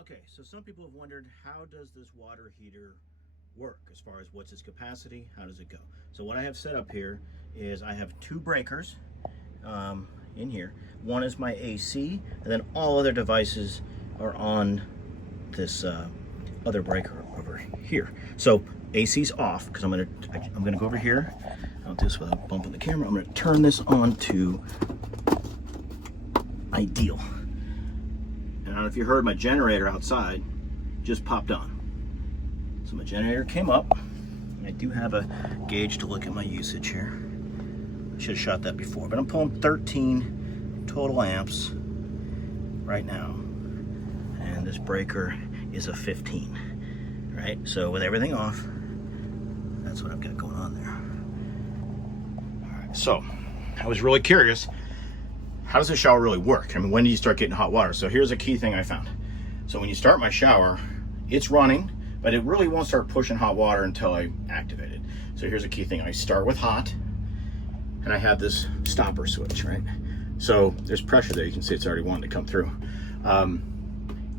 Okay, so some people have wondered, how does this water heater work as far as what's its capacity, how does it go? So what I have set up here is I have two breakers in here. One is my AC, and then all other devices are on this other breaker over here. So AC's off because I'm gonna go over here. I'll do this without bumping the camera. I'm gonna turn this on to ideal. And I don't know if you heard, my generator outside just popped on. So my generator came up. I do have a gauge to look at my usage here. I should have shot that before, but I'm pulling 13 total amps right now. And this breaker is a 15, right? So with everything off, that's what I've got going on there. All right, so I was really curious, how does the shower really work? I mean, when do you start getting hot water? So here's a key thing I found. So when you start my shower, it's running, but it really won't start pushing hot water until I activate it. So here's a key thing. I start with hot, and I have this stopper switch, right? So there's pressure there. You can see it's already wanting to come through.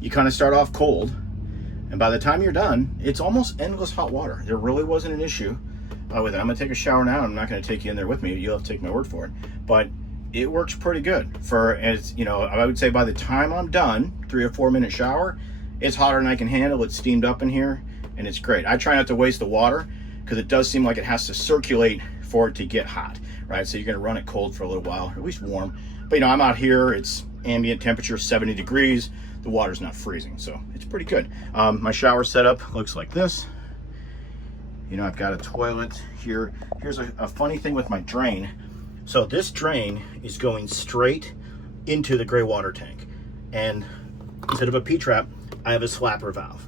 You kind of start off cold, and by the time you're done, it's almost endless hot water. There really wasn't an issue with it. I'm gonna take a shower now. I'm not gonna take you in there with me. You'll have to take my word for it. But it works pretty good for, as you know, I would say by the time I'm done, 3 or 4 minute shower, it's hotter than I can handle. It's steamed up in here, and it's great. I try not to waste the water because it does seem like it has to circulate for it to get hot, right? So you're gonna run it cold for a little while, or at least warm. But you know, I'm out here, it's ambient temperature, 70 degrees. The water's not freezing, so it's pretty good. My shower setup looks like this. You know, I've got a toilet here. Here's a funny thing with my drain. So this drain is going straight into the gray water tank. And instead of a P-trap, I have a slapper valve.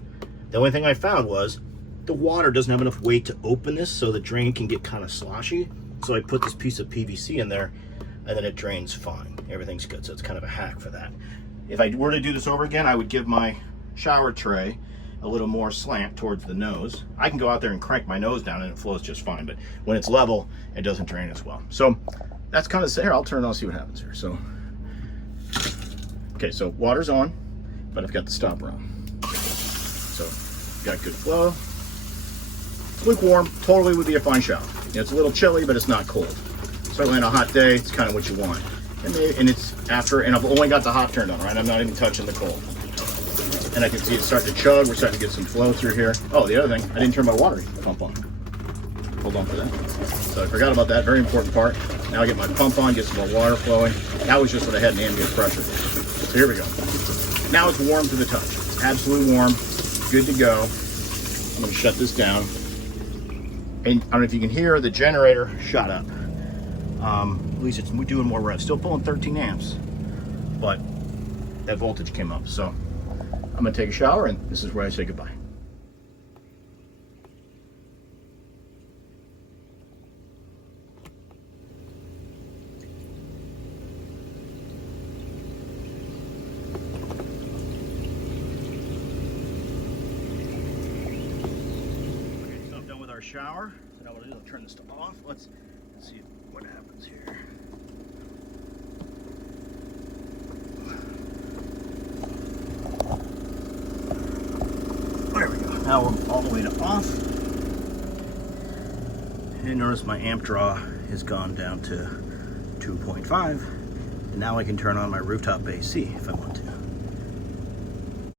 The only thing I found was the water doesn't have enough weight to open this, so the drain can get kind of sloshy. So I put this piece of PVC in there, and then it drains fine. Everything's good, so it's kind of a hack for that. If I were to do this over again, I would give my shower tray a little more slant towards the nose. I can go out there and crank my nose down and it flows just fine, but when it's level, it doesn't drain as well. So that's kind of, here, I'll turn it on, see what happens here. So, okay, so water's on, but I've got the stopper on. So, got good flow. It's lukewarm, totally would be a fine shower. You know, it's a little chilly, but it's not cold. Certainly on a hot day, it's kind of what you want. And it's after, and I've only got the hot turned on, right? I'm not even touching the cold. And I can see it starting to chug. We're starting to get some flow through here. Oh, the other thing, I didn't turn my water pump on. Hold on for that. So I forgot about that, very important part. Now I get my pump on, get some more water flowing. That was just what I had in ambient pressure. So here we go. Now it's warm to the touch. It's absolutely warm, good to go. I'm gonna shut this down. And I don't know if you can hear, the generator shot up. At least it's doing more revs. Still pulling 13 amps, but that voltage came up. So I'm gonna take a shower, and this is where I say goodbye. Okay, so I'm done with our shower. So now what I'll do, I'll turn this to off. Let's see what happens here. There we go. Now we're all the way to off. And notice my amp draw has gone down to 2.5. And now I can turn on my rooftop AC if I want